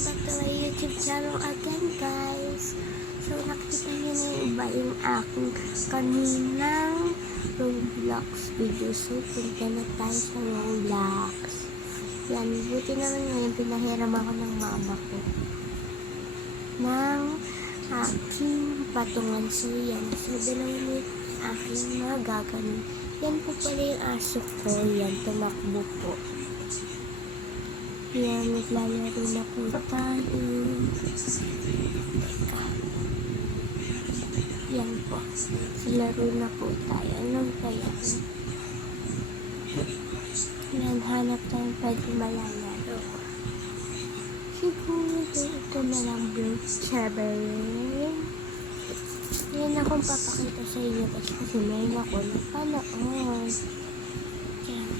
back to my YouTube channel again, guys. So, nakita niyo na yung iba yung aking kaninang Roblox video. So, punta na tayo sa Roblox. Yan, buti naman ngayon pinahiram ako ng mama ko ng aking patungan. So, yan. So, dalawa na yung aking mga gaganin. Yan po pala yung aso ko. Yan, tumakbo po. Yan, naglalaro na po tayo. Yan po. Laro na po tayo. Anong kaya? Yan, hanap tayo pwede malalaro. Siguro ito na lang Block Traveling. Yan akong papakita sa inyo kasi meron ako na panood. Yan.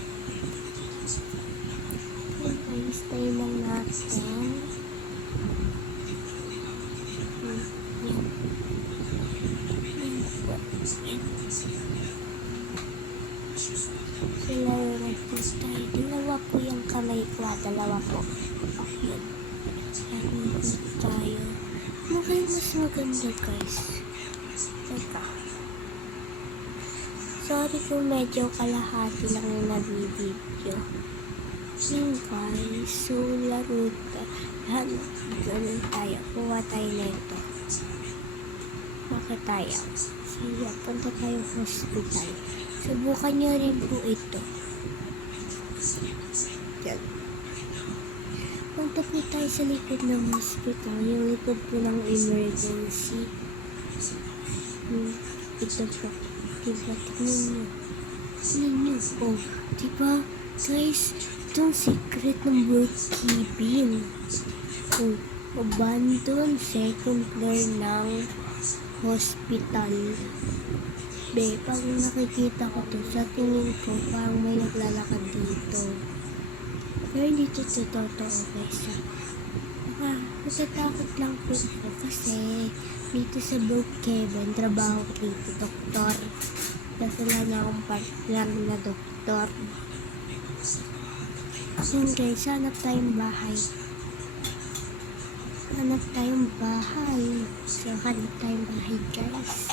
Ayos tayo lang natin. Yan. Sila yung tayo. Dalawa po yung kamay ko. Dalawa po. Yan. Yan tayo. Mukhang mas maganda, guys. Teka. Sorry kung medyo kalahati lang yung nabibidyo. Yan, guys. So, laro tayo. Ganun tayo. Kuha tayo na ito. Bakit tayo? So, yan. Punta tayo hospital. Subukan nyo rin po ito. Yan. Punta po tayo sa likod ng hospital. Yung likod po ng emergency. Ito po. Diba? Tignan nyo. Tignan nyo. Oh, diba? Guys, itong secret ng bookkeeping. Oh, abandon second floor ng hospital. Be, pag nakikita ko to, sa tingin ko, parang may naglalakad dito. Pero hindi ito totoo, guys. Natatakot lang po ako kasi dito sa Brookhaven, trabaho ko dito, doktor. Kasi wala na akong partner na doktor. So guys, hanap tayong bahay. Hanap tayong bahay. So, hanap tayong bahay, guys.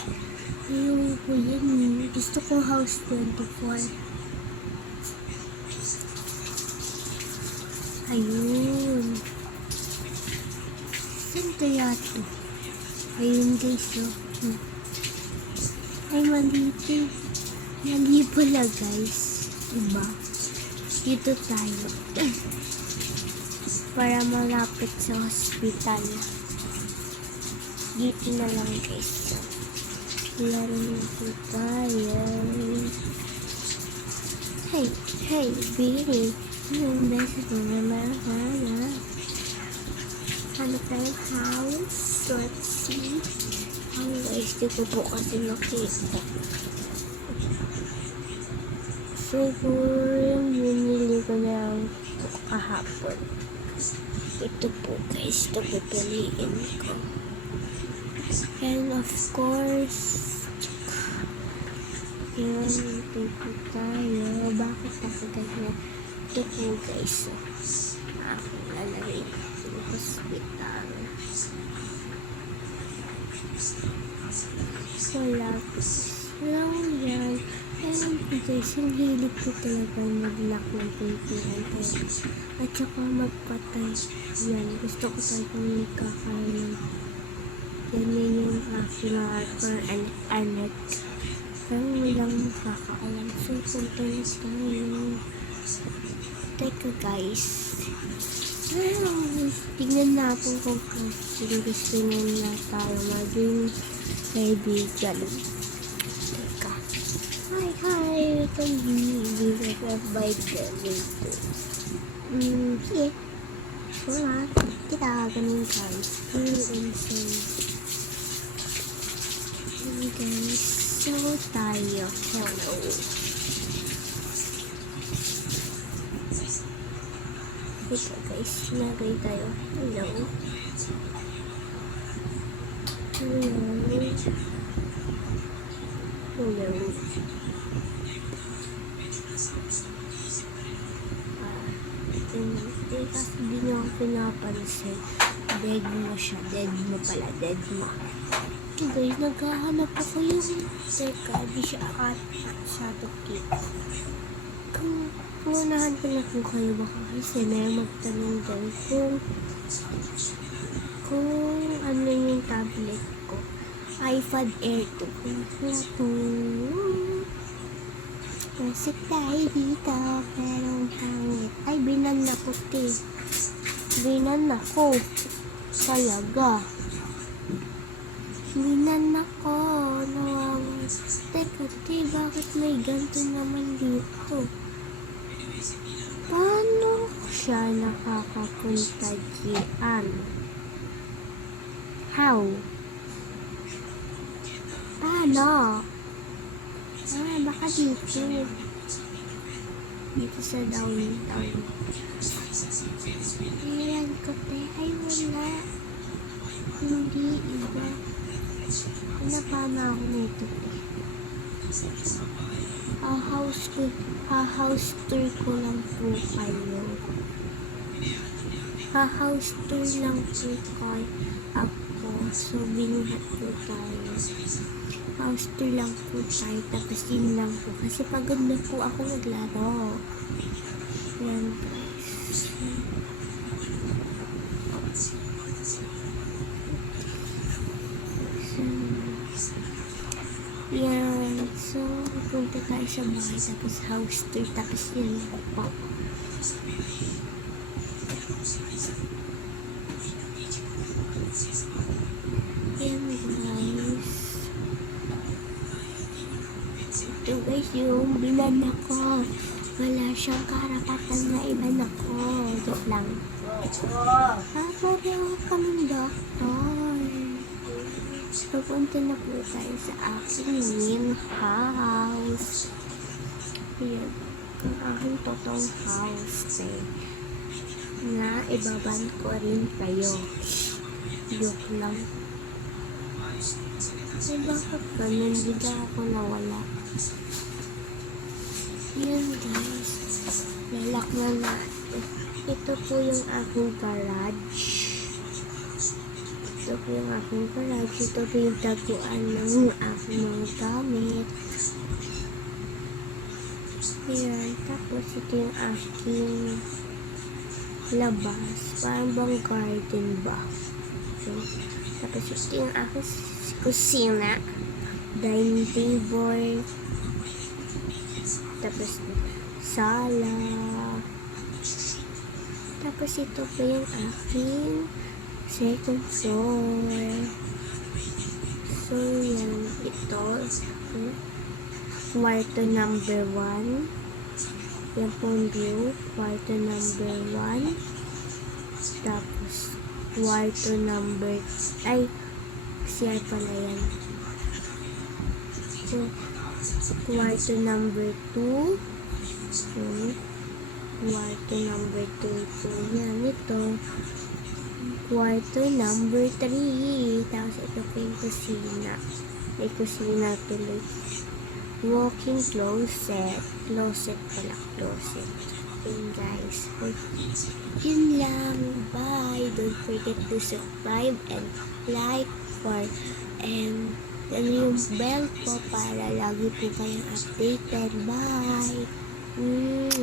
Ayun po yan. Gusto ko house 24. Ayun. Saan kaya ito? Ayun, guys. Oh. Ay, maliit. Mali pala, guys. Diba? Dito tayo. Para malapit sa hospital. Dito na lang, guys. Laro na po tayo. Hey, Billy. Anong beses mo naman, hanap? Hanap tayong house. Let's see. Ang guys, di ko po kasi nakita. Siguro yung binili ko lang kahapon. Ito po, guys. Ito pipiliin ko. And of course, yan, ito po tayo. Bakit ako ganyan? Ito po, guys. Ako lalagay sa hospital. Wala po. Lang yan. Ayan po, guys. Ang hilig ko talaga mag-lock ng pintuan. At saka magpatay. Yan. Gusto ko talagang magkakaroon. Yan yung aking for an anet. Pero walang makakaalam. So, punta na tayo. Teka, guys. Tignan natin kung gusto nila tayo maging kaibigan. Teka. Hi! Ito yung bike dito. Here. Wala. Kita ganun, guys. Insane. Guys, so tayo. Hello. Ito, guys. Nagay tayo. Hello. Eh, kasi di niya ako pinapansin. Dead mo siya. Dead mo pala. Dead mo. Okay guys, naghahanap ako yung... Teka, di siya sa tukit. Kung punahan ko na kung kayo baka kasi may magtanong dyan kung ano yung tablet ko. iPad Air 2. Pasok tayo dito, pero ang pangit. Ay, binan na ko, te. Binan na ko. Talaga. Binan na ko. Teka, te, bakit may ganito naman dito? Paano siya nakakapunta diyan? How? Paano? Baka dito. Dito sa downtown. Ayan ko, te. Ay, wala. Hindi, iba. Napama ako nito, te. Ha-house tour ko lang po kayo. Ha-house tour lang po kayo ako. So, binuhat po tayo. House tour lang po tayo. Tapos yun lang po. Kasi pagod na po ako naglaro. Yan guys. Yan. So, punta tayo sa bahay. Tapos house tour. Tapos yun lang po. Yan guys. Ito guys yung binan ako. Wala siyang karapatan na iban ako. Joke lang. Pareho kaming doktor. Pupunta na po tayo sa aking new house. Yan. Ang aking totoong house eh. Na ibaban ko rin kayo. Joke lang. Ay, bakit ganun? Bigla ako nawala. Yan guys. Lalak na natin. Ito po yung aking garage. Ito po yung aking garage. Ito po yung taguan ng aking mga gamit. Yan. Tapos ito yung aking labas. Parang bang garden ba? Okay. Tapos ito yung aking kusina. Dining table. Tapos sala. Tapos ito po yung aking second floor. So yan. Ito. Kwarto number 1. Yan po yung view. Kwarto number 1. Tapos kwarto number CR pala yan. So, kwarto number 2. Kwarto number 2 po yan. Ito. Kwarto number 3. Tapos ito po yung kusina. May kusina tuloy. Walking closet. Closet pala. Closet. Yun guys. Yun lang. Bye. Don't forget to subscribe and like and yung bell po para lagi po kayong updated. Bye.